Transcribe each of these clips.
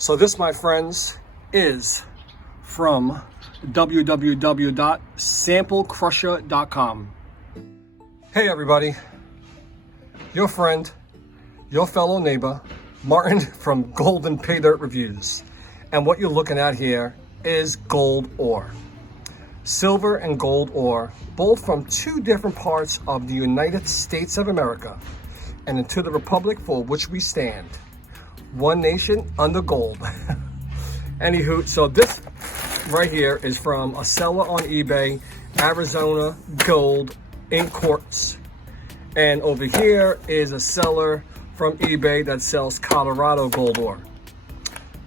So this, my friends, is from www.SampleCrusher.com. Hey everybody, your friend, your fellow neighbor, Martin from Gold and Paydirt Reviews. And what you're looking at here is gold ore. Silver and gold ore, both from two different parts of the United States of America and into the republic for which we stand. One nation under gold. Anywho, so this right here is from a seller on eBay, Arizona gold in quartz. And over here is a seller from eBay that sells Colorado gold ore.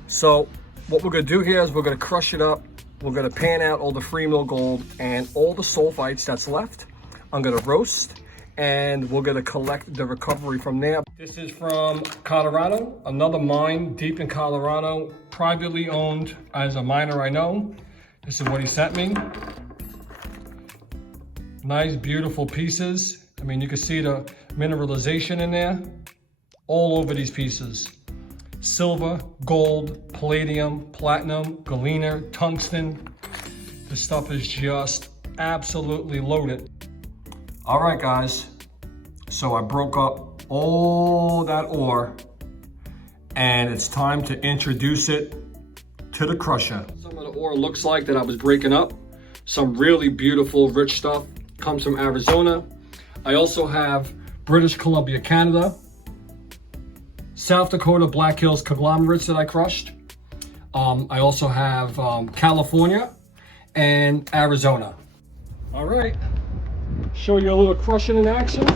So what we're gonna do here is we're gonna crush it up. We're gonna pan out all the free mill gold and all the sulfites that's left. I'm gonna roast and we're gonna collect the recovery from there. This is from Colorado, another mine deep in Colorado, privately owned as a miner I know. This is what he sent me. Nice, beautiful pieces. I mean, you can see the mineralization in there, all over these pieces. Silver, gold, palladium, platinum, galena, tungsten. This stuff is just absolutely loaded. All right, guys. So I broke up all that ore and it's time to introduce it to the crusher. Some of the ore looks like that I was breaking up. Some really beautiful, rich stuff comes from Arizona. I also have British Columbia, Canada, South Dakota Black Hills conglomerates that I crushed. I also have California and Arizona. All right, show you a little crushing in action.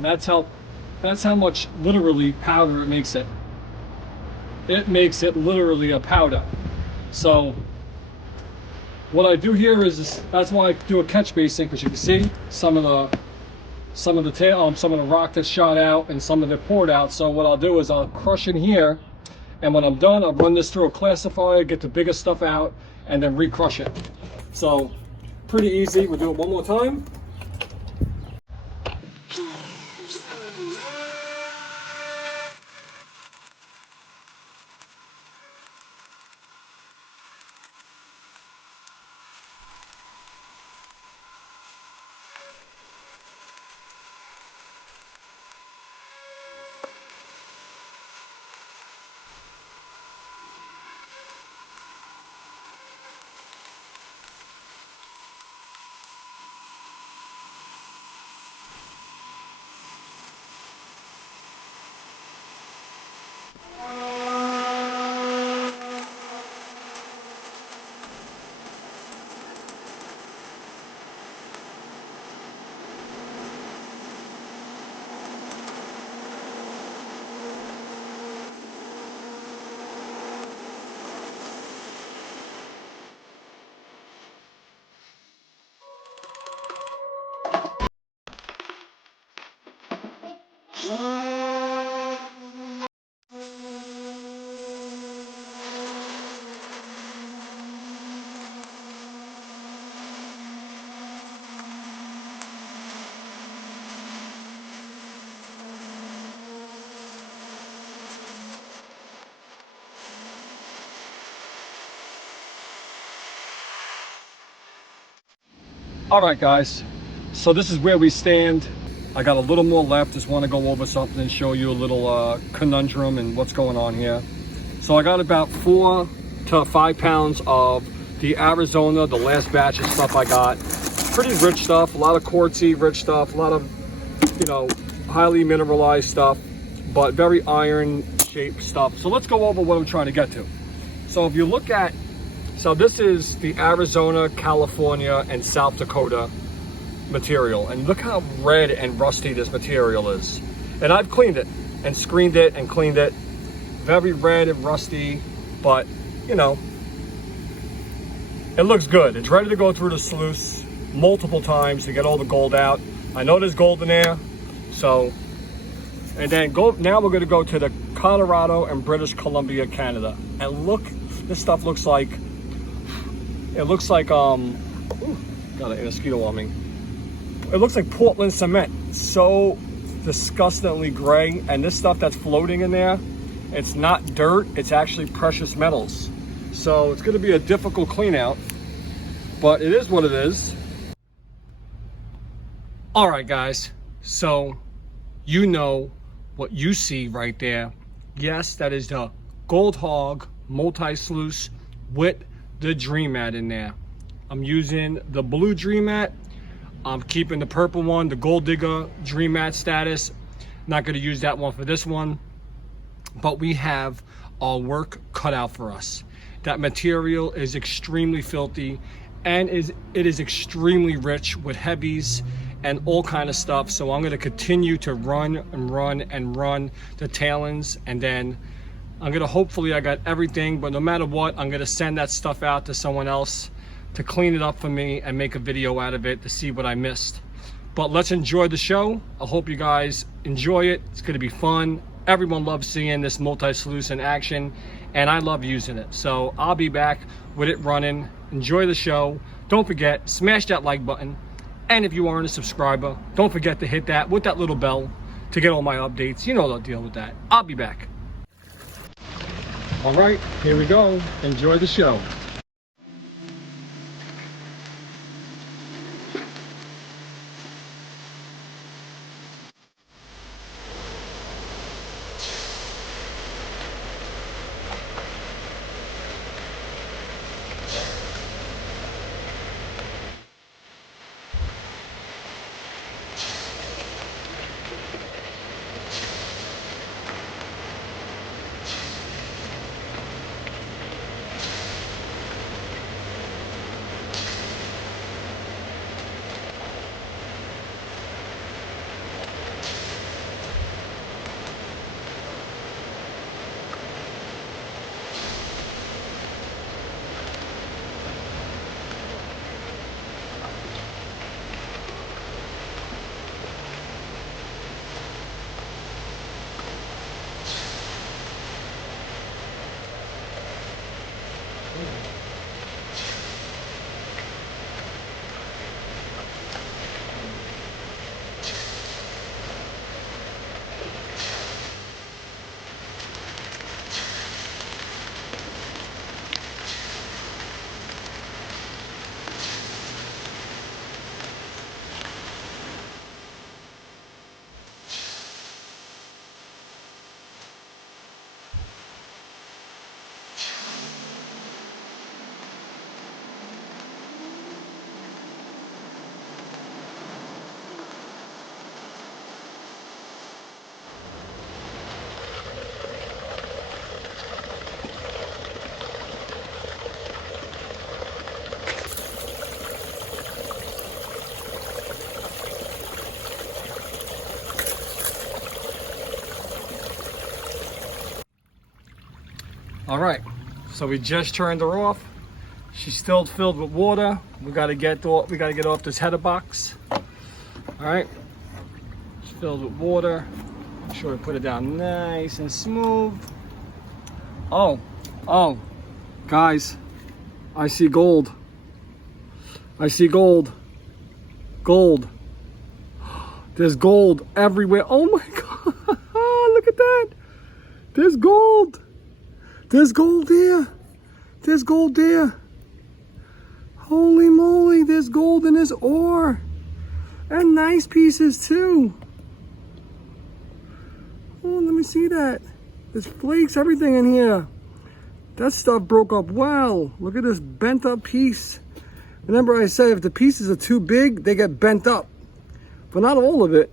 And that's how much literally powder it makes it. It makes it literally a powder. So what I do here is that's why I do a catch basin, because you can see some of the rock that's shot out and some of it poured out. So what I'll do is I'll crush in here, and when I'm done, I'll run this through a classifier, get the biggest stuff out, and then re-crush it. So pretty easy. We'll do it one more time. All right, guys, so this is where we stand. I got a little more left. Just want to go over something and show you a little conundrum and what's going on here. So I got about 4 to 5 pounds of the Arizona, the last batch of stuff I got. Pretty rich stuff, a lot of quartzy rich stuff, a lot of, you know, highly mineralized stuff, but very iron shaped stuff. So let's go over what I'm trying to get to. So if you look at, so this is the Arizona, California, and South Dakota material. And look how red and rusty this material is. And I've cleaned it and screened it and cleaned it. Very red and rusty, but you know, it looks good. It's ready to go through the sluice multiple times to get all the gold out. I know there's gold in there. So, and then now we're gonna go to the Colorado and British Columbia, Canada. And look, this stuff looks like, it looks like, ooh, got a mosquito on me. It looks like Portland cement. So disgustingly gray. And this stuff that's floating in there, it's not dirt, it's actually precious metals. So it's gonna be a difficult clean out, but it is what it is. All right, guys, so you know what you see right there. Yes, that is the Gold Hog multi-sluice with the Dream Mat in there. I'm using the blue Dream Mat. I'm keeping the purple one, the Gold Digger Dream Mat status. Not gonna use that one for this one, but we have our work cut out for us. That material is extremely filthy and it is extremely rich with heavies and all kind of stuff. So I'm going to continue to run and run and run the tailings, and then I'm going to, hopefully I got everything, but no matter what, I'm going to send that stuff out to someone else to clean it up for me and make a video out of it to see what I missed. But let's enjoy the show. I hope you guys enjoy it. It's going to be fun. Everyone loves seeing this multi-sluice in action, and I love using it. So I'll be back with it running. Enjoy the show. Don't forget, smash that like button. And if you aren't a subscriber, don't forget to hit that with that little bell to get all my updates. You know the deal with that. I'll be back. All right, here we go. Enjoy the show. All right, so we just turned her off. She's still filled with water. We gotta get off this header box. All right, it's filled with water. Make sure we put it down nice and smooth. Oh, guys, I see gold. I see gold. Gold. There's gold everywhere. Oh my God, look at that. There's gold. There's gold there. There's gold there. Holy moly, there's gold in this ore. And nice pieces too. Oh, let me see that. There's flakes, everything in here. That stuff broke up well. Look at this bent up piece. Remember I said if the pieces are too big, they get bent up. But not all of it.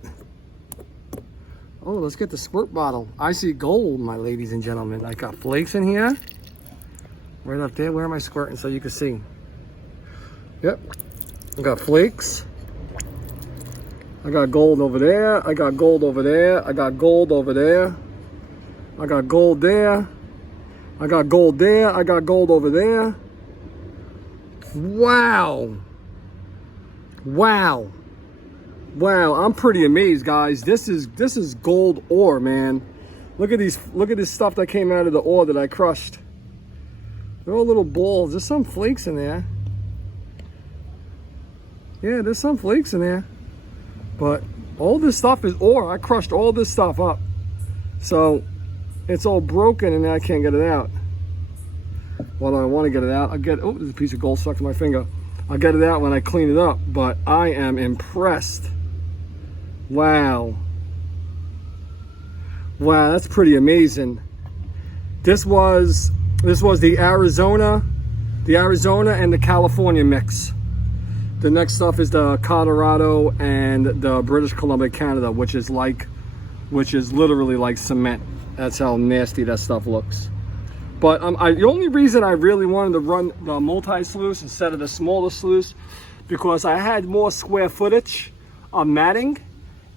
Oh, let's get the squirt bottle. I see gold, my ladies and gentlemen. I got flakes in here. Right up there. Where am I squirting so you can see? Yep. I got flakes. I got gold over there. I got gold over there. I got gold over there. I got gold there. I got gold there. I got gold over there. Wow. Wow. Wow, I'm pretty amazed, guys. This is gold ore, man. Look at this stuff that came out of the ore that I crushed. They're all little balls. There's some flakes in there. Yeah, there's some flakes in there. But all this stuff is ore. I crushed all this stuff up. So it's all broken and I can't get it out. Well, I want to get it out. Oh, there's a piece of gold stuck to my finger. I'll get it out when I clean it up, but I am impressed. Wow. Wow, that's pretty amazing. This was the Arizona and the California mix. The next stuff is the Colorado and the British Columbia, Canada, which is literally like cement. That's how nasty that stuff looks. But the only reason I really wanted to run the multi-sluice instead of the smaller sluice, because I had more square footage of matting,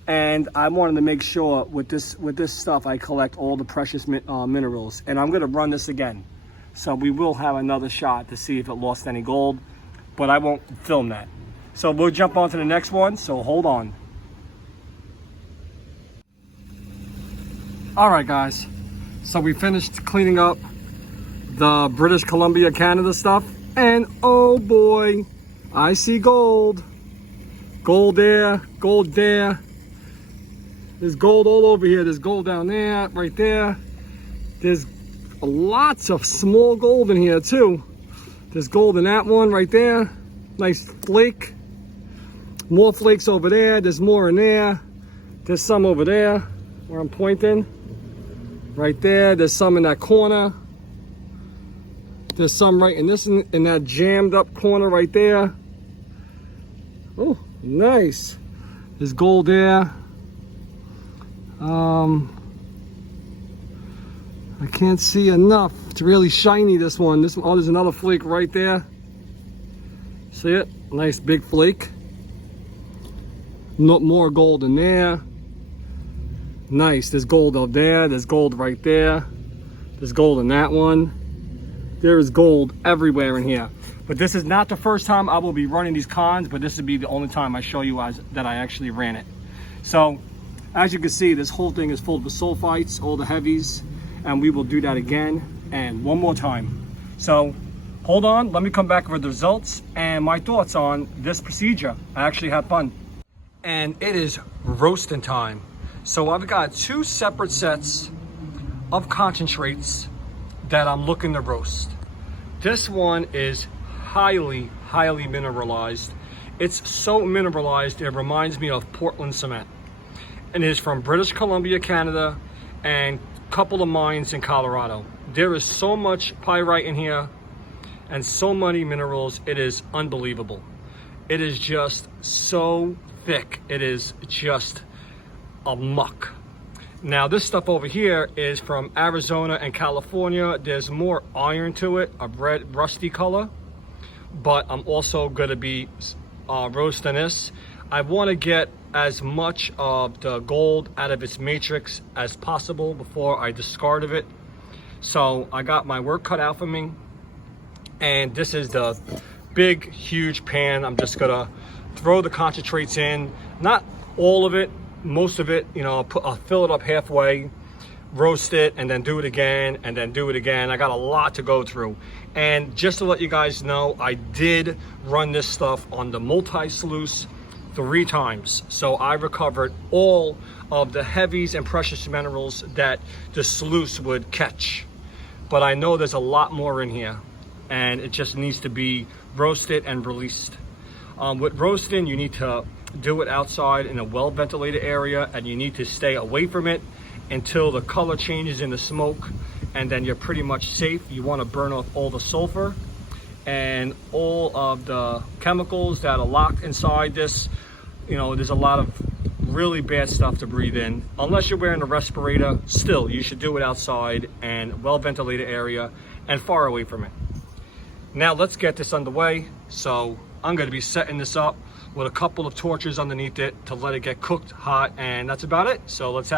and I wanted to make sure with this stuff I collect all the precious minerals. And I'm going to run this again, so we will have another shot to see if it lost any gold, but I won't film that. So we'll jump on to the next one, so hold on. All right, guys, so we finished cleaning up the British Columbia, Canada stuff, and oh boy, I see gold. Gold there, gold there. There's gold all over here. There's gold down there, right there. There's lots of small gold in here too. There's gold in that one right there. Nice flake. More flakes over there. There's more in there. There's some over there where I'm pointing. Right there. There's some in that corner. There's some right in that jammed up corner right there. Oh, nice. There's gold there. I can't see enough. It's really shiny, this one. Oh, there's another flake right there. See it? Nice big flake. No more gold in there. Nice. There's gold up there. There's gold right there. There's gold in that one. There is gold everywhere in here. But this is not the first time I will be running these cons, but this would be the only time I show you that I actually ran it. So, as you can see, this whole thing is filled with sulfites, all the heavies, and we will do that again and one more time. So, hold on, let me come back with the results and my thoughts on this procedure. I actually had fun. And it is roasting time. So I've got two separate sets of concentrates that I'm looking to roast. This one is highly mineralized. It's so mineralized, it reminds me of Portland cement. And it is from British Columbia, Canada, and a couple of mines in Colorado. There is so much pyrite in here and so many minerals, it is unbelievable. It is just so thick. It is just a muck. Now this stuff over here is from Arizona and California. There's more iron to it, a red rusty color, but I'm also gonna be roasting this. I wanna get as much of the gold out of its matrix as possible before I discard of it. So I got my work cut out for me. And this is the big, huge pan. I'm just gonna throw the concentrates in, not all of it, most of it, you know, I'll fill it up halfway, roast it, and then do it again, and then do it again. I got a lot to go through. And just to let you guys know, I did run this stuff on the multi-sluice 3 times. So I recovered all of the heavies and precious minerals that the sluice would catch. But I know there's a lot more in here, and it just needs to be roasted and released. With roasting, you need to do it outside in a well-ventilated area, and you need to stay away from it until the color changes in the smoke and then you're pretty much safe. You want to burn off all the sulfur and all of the chemicals that are locked inside this. You know, there's a lot of really bad stuff to breathe in. Unless you're wearing a respirator, still, you should do it outside and well-ventilated area and far away from it. Now let's get this underway. So I'm going to be setting this up with a couple of torches underneath it to let it get cooked hot, and that's about it. So let's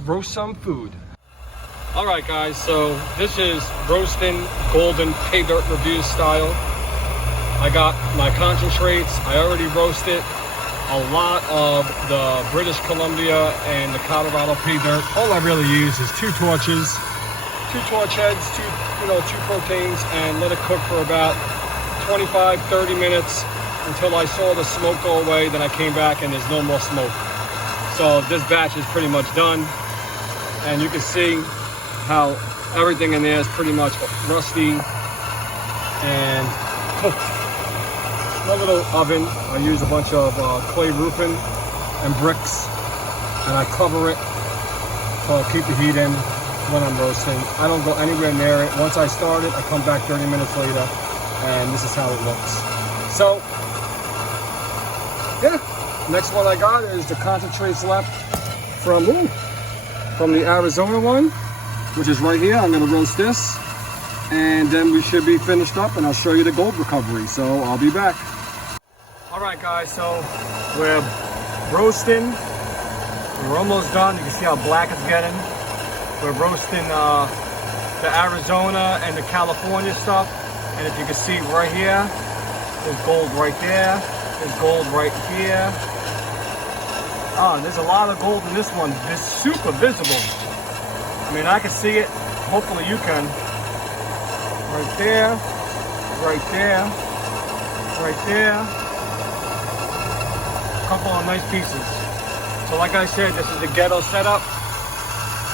roast some food. All right, guys, so this is roasting golden pay dirt review style. I got my concentrates. I already roasted a lot of the British Columbia and the Colorado pay dirt. All I really use is 2 torches, 2 torch heads, 2 proteins, and let it cook for about 25-30 minutes until I saw the smoke go away. Then I came back and there's no more smoke. So this batch is pretty much done, and you can see how everything in there is pretty much rusty and cooked. My little oven, I use a bunch of clay roofing and bricks, and I cover it so I'll keep the heat in when I'm roasting. I don't go anywhere near it. Once I start it, I come back 30 minutes later, and this is how it looks. So, yeah, next one I got is the concentrates left from the Arizona one, which is right here. I'm gonna roast this, and then we should be finished up, and I'll show you the gold recovery. So I'll be back. All right, guys, so we're roasting. We're almost done. You can see how black it's getting. We're roasting the Arizona and the California stuff. And if you can see right here, there's gold right there. There's gold right here. Oh, there's a lot of gold in this one. It's super visible. I mean, I can see it. Hopefully you can. Right there, right there, right there. A couple of nice pieces. So like I said, this is the ghetto setup.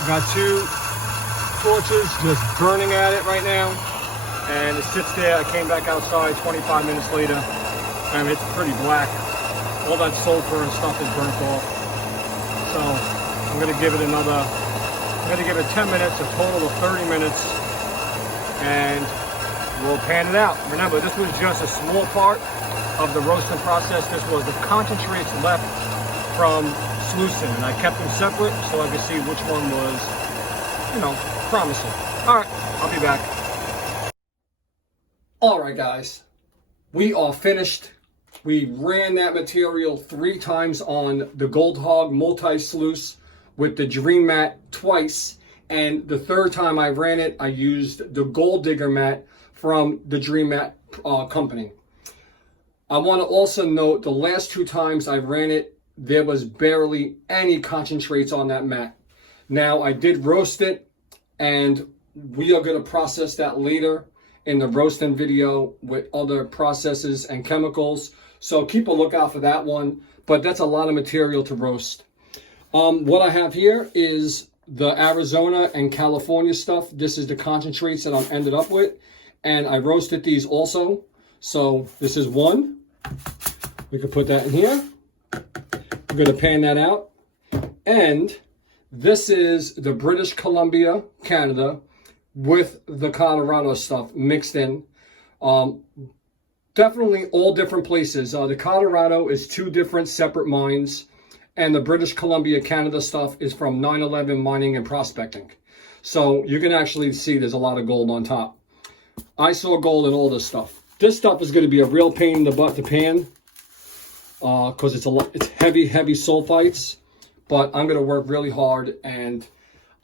Got 2 torches just burning at it right now. And it sits there. I came back outside 25 minutes later, and it's pretty black. All that sulfur and stuff is burnt off. So I'm gonna give it 10 minutes, a total of 30 minutes, and we'll pan it out. Remember, this was just a small part of the roasting process. This was the concentrates left from sluicing, and I kept them separate so I could see which one was, promising. All right, I'll be back. All right, guys, we are finished. We ran that material 3 times on the Gold Hog multi-sluice with the Dream Mat twice, and the 3rd time I ran it, I used the Gold Digger mat from the Dream Mat company. I want to also note the last 2 times I ran it, there was barely any concentrates on that mat. Now, I did roast it, and we are going to process that later in the roasting video with other processes and chemicals. So keep a lookout for that one, but that's a lot of material to roast. What I have here is the Arizona and California stuff. This is the concentrates that I've ended up with, and I roasted these also. So this is one. We could put that in here. I'm gonna pan that out. And this is the British Columbia, Canada, with the Colorado stuff mixed in. Definitely all different places. The Colorado is 2 different separate mines, and the British Columbia, Canada stuff is from 9/11 mining and prospecting. So you can actually see there's a lot of gold on top. I saw gold in all this stuff. This stuff is going to be a real pain in the butt to pan because it's heavy sulfites. But I'm going to work really hard, and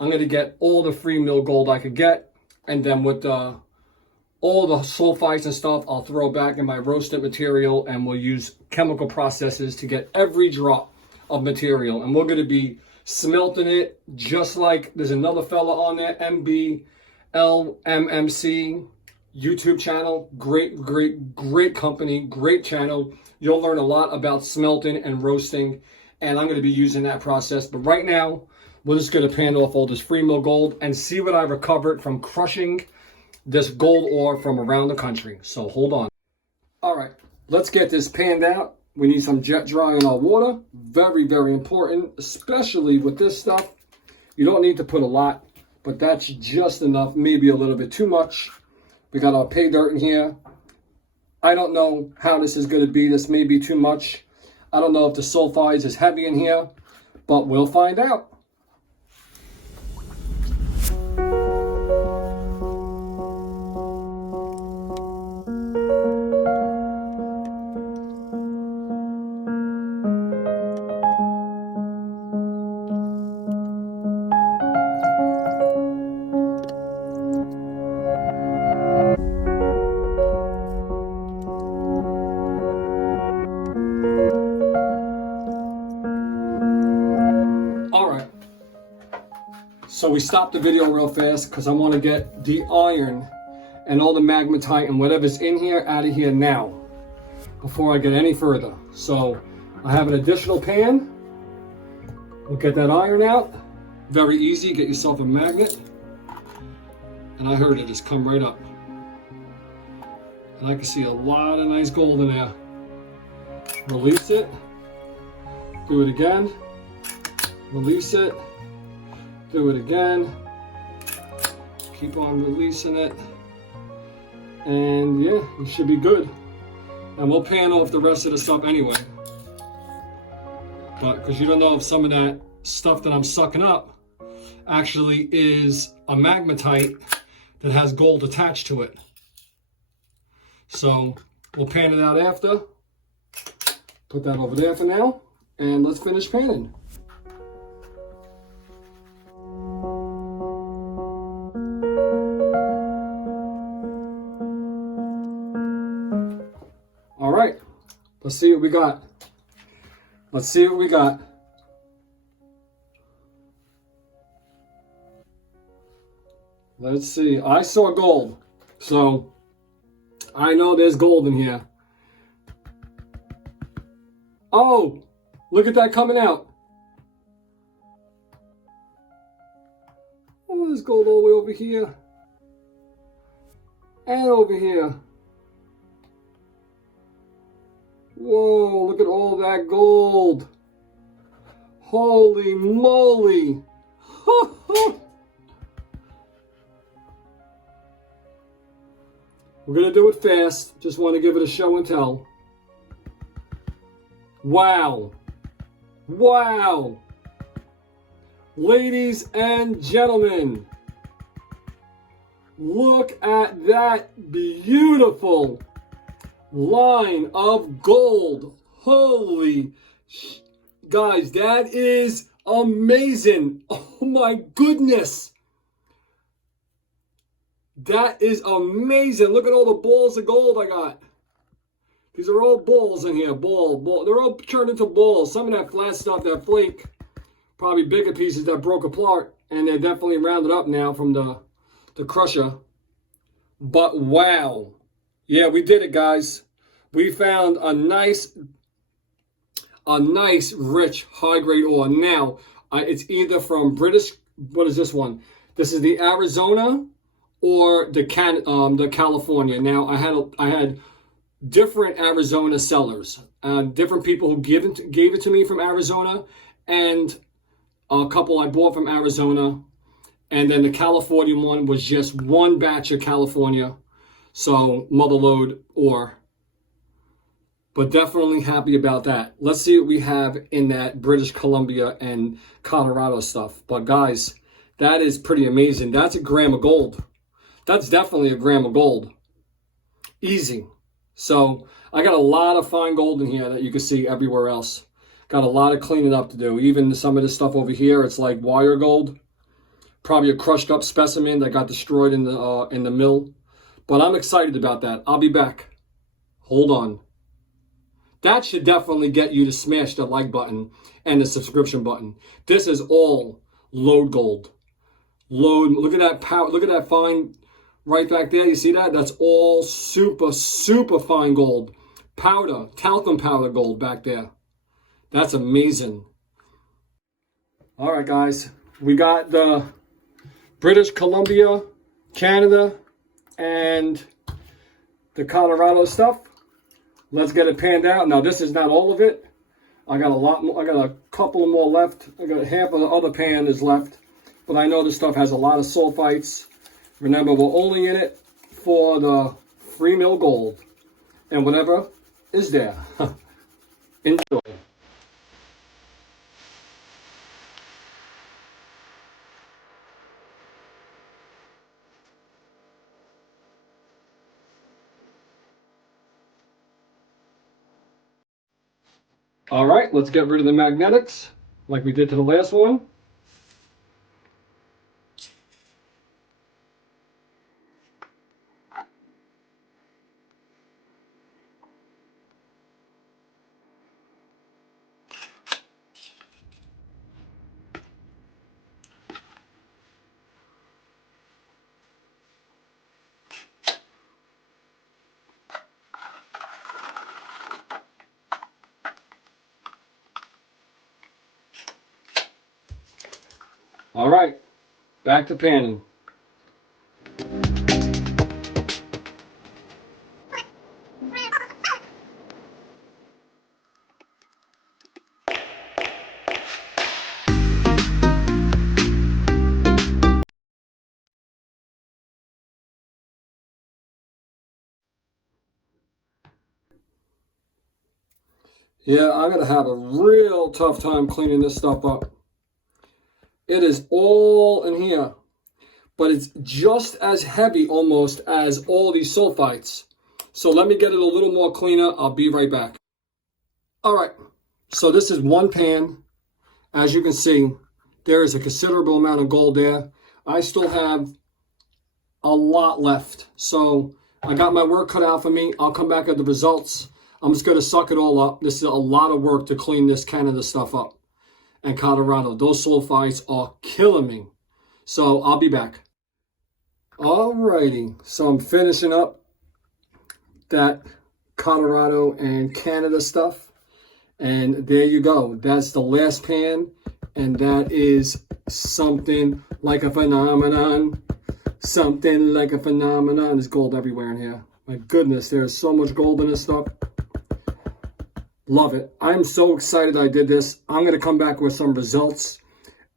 I'm going to get all the free mill gold I could get, and then with all the sulfites and stuff, I'll throw back in my roasted material, and we'll use chemical processes to get every drop of material. And we're going to be smelting it just like there's another fella on there, MBLMMC YouTube channel. Great company, great channel. You'll learn a lot about smelting and roasting, and I'm going to be using that process. But right now, we're just going to pan off all this free mill gold and see what I recovered from crushing this gold ore from around the country. So hold on. All right, let's get this panned out. We need some jet dry in our water. Very, very important, especially with this stuff. You don't need to put a lot. but that's just enough, maybe a little bit too much. We got our Paydirt in here. I don't know how this is going to be. This may be too much. I don't know if the sulfides is heavy in here, but we'll find out. So we stopped the video real fast because I want to get the iron and all the magnetite and whatever's in here out of here now before I get any further. So I have an additional pan. We'll get that iron out. Very easy. Get yourself a magnet. And I heard it just come right up. And I can see a lot of nice gold in there. Release it. Do it again. Release it. Do it again. Keep on releasing it. And yeah, it should be good. And we'll pan off the rest of the stuff anyway. But because you don't know if some of that stuff that I'm sucking up actually is a magnetite that has gold attached to it. So we'll pan it out after. Put that over there for now. And let's finish panning. All right, let's see what we got. Let's see what we got. Let's see. I saw gold, so I know there's gold in here. Oh, look at that coming out. Oh, there's gold all the way over here. And over here. Whoa, look at all that gold. Holy moly. We're going to do it fast. Just want to give it a show and tell. Wow. Wow. Ladies and gentlemen, look at that beautiful line of gold. Holy guys, that is amazing. Oh my goodness, that is amazing. Look at all the balls of gold I got. These are all balls in here. Ball. They're all turned into balls. Some of that flat stuff, that flake, probably bigger pieces that broke apart, and they're definitely rounded up now from the crusher. But wow. Yeah, we did it, guys. We found a nice rich high-grade ore. Now, it's either from British, what is this one? This is the Arizona or the California. Now, I had different Arizona sellers, different people who gave it to me from Arizona, and a couple I bought from Arizona, and then the California one was just one batch of California. So, mother lode ore. But definitely happy about that. Let's see what we have in that British Columbia and Colorado stuff. But guys, that is pretty amazing. That's a gram of gold. That's definitely a gram of gold. Easy. So, I got a lot of fine gold in here that you can see everywhere else. Got a lot of cleaning up to do. Even some of this stuff over here, it's like wire gold. Probably a crushed up specimen that got destroyed in the mill. But I'm excited about that. I'll be back. Hold on. That should definitely get you to smash the like button and the subscription button. This is all lode gold. Lode. Look at that power. Look at that fine right back there. You see that? That's all super, super fine gold. Powder, talcum powder gold back there. That's amazing. All right, guys. We got the British Columbia, Canada, and the Colorado stuff. Let's get it panned out. Now, this is not all of it. I got a lot more. I got a couple more left. I got half of the other pan is left. but I know this stuff has a lot of sulfites. Remember, we're only in it for the free mill gold and whatever is there. Enjoy. All right, let's get rid of the magnetics like we did to the last one. All right, back to panning. Yeah, I'm gonna have a real tough time cleaning this stuff up. It is all in here, but it's just as heavy almost as all these sulfites. So let me get it a little more cleaner. I'll be right back. All right, so this is one pan. As you can see, there is a considerable amount of gold there. I still have a lot left. So I got my work cut out for me. I'll come back at the results. I'm just going to suck it all up. This is a lot of work to clean this Canada stuff up. And Colorado, those sulfites are killing me. So I'll be back. Alrighty, so I'm finishing up that Colorado and Canada stuff. And there you go. That's the last pan. And that is something like a phenomenon. Something like a phenomenon. There's gold everywhere in here. My goodness, there's so much gold in this stuff. Love it. I'm so excited I did this. I'm going to come back with some results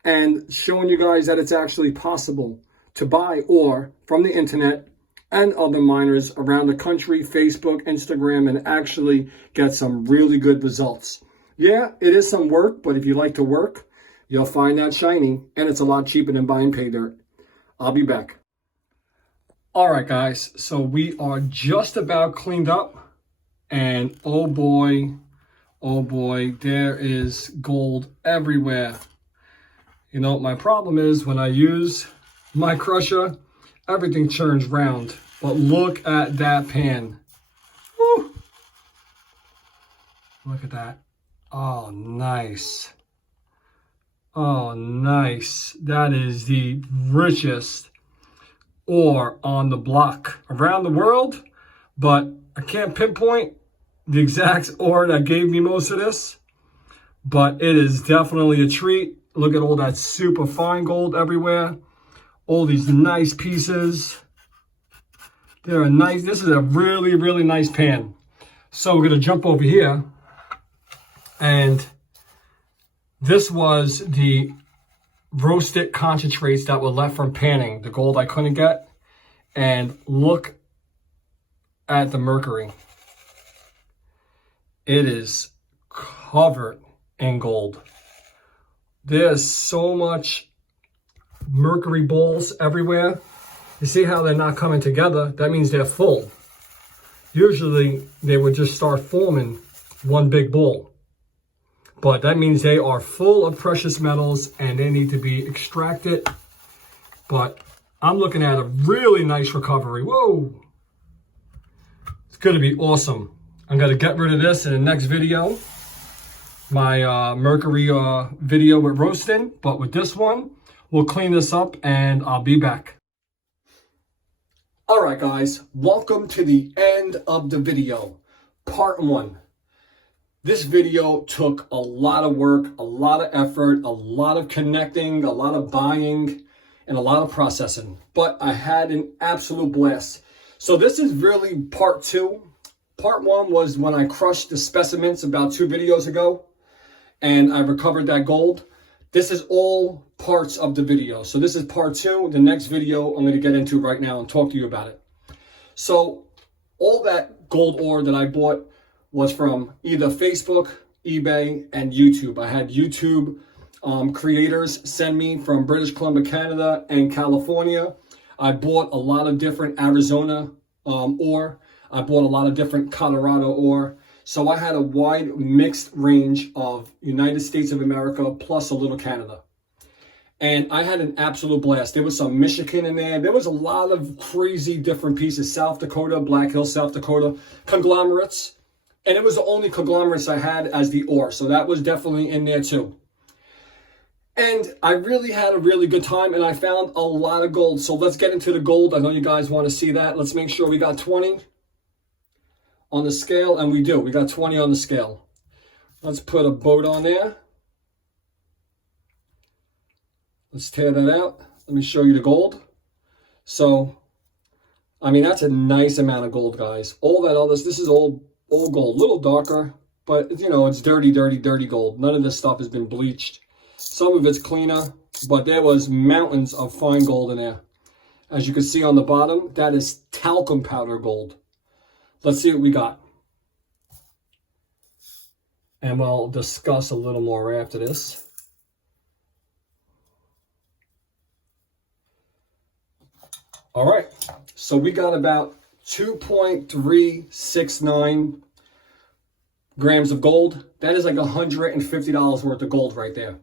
and showing you guys that it's actually possible to buy ore from the internet and other miners around the country, Facebook, Instagram, and actually get some really good results. Yeah, it is some work, but if you like to work, you'll find that shiny, and it's a lot cheaper than buying Paydirt. I'll be back. All right, guys, so we are just about cleaned up, and oh boy, there is gold everywhere. You know, my problem is when I use my crusher, everything turns round. But look at that pan. Woo. Look at that. Oh, nice. Oh, nice. That is the richest ore on the block around the world, but I can't pinpoint the exact ore that gave me most of this, but it is definitely a treat. Look at all that super fine gold everywhere. All these nice pieces. They're nice. This is a really, really nice pan. So we're going to jump over here. And this was the roasted concentrates that were left from panning, the gold I couldn't get. And look at the mercury. It is covered in gold. There's so much mercury balls everywhere. You see how they're not coming together? That means they're full. Usually they would just start forming one big ball. But that means they are full of precious metals and they need to be extracted. But I'm looking at a really nice recovery. Whoa! It's going to be awesome. I'm going to get rid of this in the next video. My mercury video with roasting. But with this one, we'll clean this up and I'll be back. All right, guys. Welcome to the end of the video. Part 1. This video took a lot of work, a lot of effort, a lot of connecting, a lot of buying, and a lot of processing. But I had an absolute blast. So this is really part 2. Part 1 was when I crushed the specimens about 2 videos ago, and I recovered that gold. this is all parts of the video. So this is part 2. The next video I'm going to get into right now and talk to you about it. So all that gold ore that I bought was from either Facebook, eBay, and YouTube. I had YouTube creators send me from British Columbia, Canada, and California. I bought a lot of different Arizona ore. I bought a lot of different Colorado ore. So I had a wide mixed range of United States of America plus a little Canada. And I had an absolute blast. There was some Michigan in there. There was a lot of crazy different pieces. South Dakota, Black Hills, South Dakota, conglomerates. And it was the only conglomerates I had as the ore. So that was definitely in there too. And I really had a really good time, and I found a lot of gold. So let's get into the gold. I know you guys want to see that. Let's make sure we got 20 on the scale, and we do. We got 20 on the scale. Let's put a boat on there. Let's tear that out. Let me show you the gold. So, I mean, that's a nice amount of gold, guys. All that other, this is all gold. A little darker, but, you know, it's dirty, dirty, dirty gold. None of this stuff has been bleached. Some of it's cleaner, but there was mountains of fine gold in there. As you can see on the bottom, that is talcum powder gold. Let's see what we got. And we'll discuss a little more after this. All right, so we got about 2.369 grams of gold. That is like $150 worth of gold right there.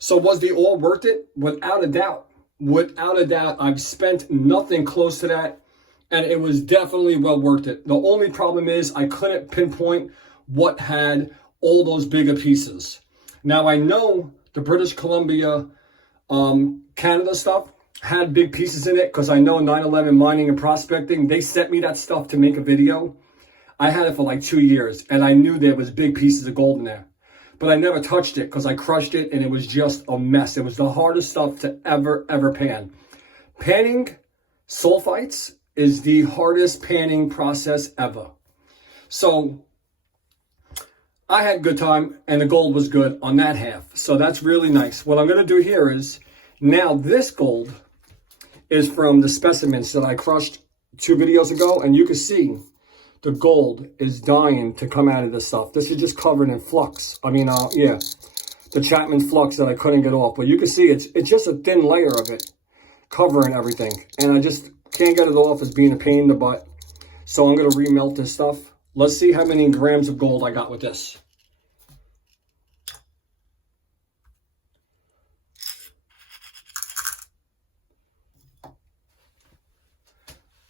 So was the ore worth it? Without a doubt. Without a doubt, I've spent nothing close to that. And it was definitely well worth it. The only problem is I couldn't pinpoint what had all those bigger pieces. Now I know the British Columbia, Canada stuff had big pieces in it because I know 9/11 Mining and Prospecting, they sent me that stuff to make a video. I had it for like 2 years and I knew there was big pieces of gold in there. But I never touched it because I crushed it and it was just a mess. It was the hardest stuff to ever pan. Panning sulfites is the hardest panning process ever. So I had a good time and the gold was good on that half. So that's really nice. What I'm going to do here is, now this gold is from the specimens that I crushed 2 videos ago. And you can see the gold is dying to come out of this stuff. This is just covered in flux. I mean, yeah, the Chapman flux that I couldn't get off. But you can see it's just a thin layer of it covering everything. And I just can't get it off as being a pain in the butt. So I'm going to remelt this stuff. Let's see how many grams of gold I got with this.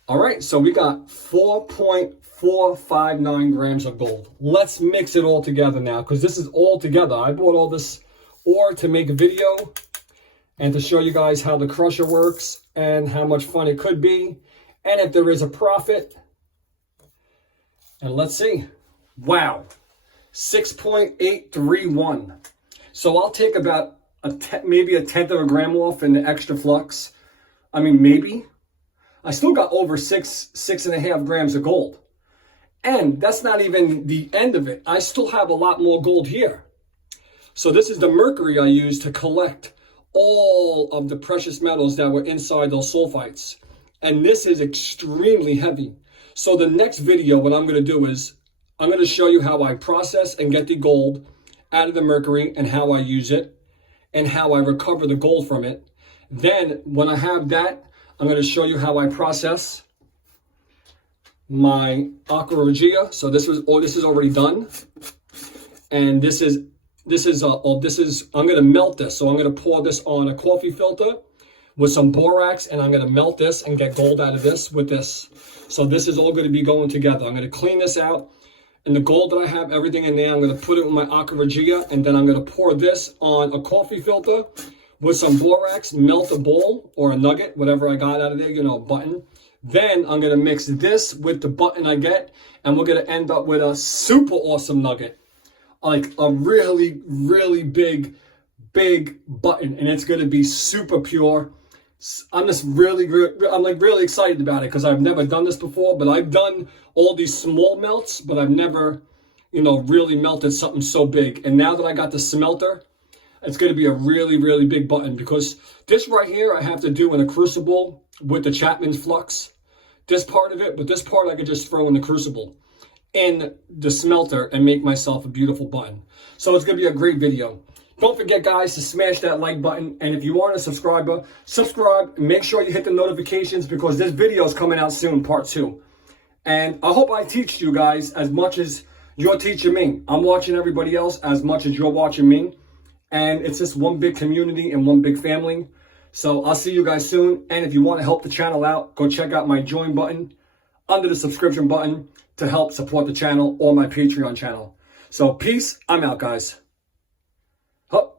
All right, so we got 4.459 grams of gold. Let's mix it all together now because this is all together. I bought all this ore to make a video and to show you guys how the crusher works and how much fun it could be and if there is a profit. And let's see. Wow, 6.831. So I'll take about maybe a tenth of a gram off in the extra flux. I mean, maybe. I still got over 6.5 grams of gold. And that's not even the end of it. I still have a lot more gold here. So this is the mercury I used to collect all of the precious metals that were inside those sulfites. And this is extremely heavy. So the next video, what I'm going to do is I'm going to show you how I process and get the gold out of the mercury and how I use it and how I recover the gold from it. Then when I have that, I'm going to show you how I process my aqua regia. So this is already done. And I'm going to melt this. So I'm going to pour this on a coffee filter with some borax, and I'm going to melt this and get gold out of this with this. So this is all going to be going together. I'm going to clean this out, and the gold that I have, everything in there, I'm going to put it in my aqua regia, and then I'm going to pour this on a coffee filter with some borax, melt a bowl or a nugget, whatever I got out of there, you know, a button. Then I'm going to mix this with the button I get, and we're going to end up with a super awesome nugget. Like a really, really big button, and it's going to be super pure. I'm just really excited about it because I've never done this before, but I've done all these small melts, but I've never, you know, really melted something so big. And now that I got the smelter, it's going to be a really, really big button, because this right here I have to do in a crucible with the Chapman's flux. This part of it, but this part I could just throw in the crucible in the smelter and make myself a beautiful button. So it's going to be a great video. Don't forget, guys, to smash that like button. And if you aren't a subscriber, subscribe. Make sure you hit the notifications, because this video is coming out soon, part 2. And I hope I teach you guys as much as you're teaching me. I'm watching everybody else as much as you're watching me. And it's just one big community and one big family. So I'll see you guys soon. And if you want to help the channel out, go check out my join button under the subscription button to help support the channel, or my Patreon channel. So peace. I'm out, guys. Hup.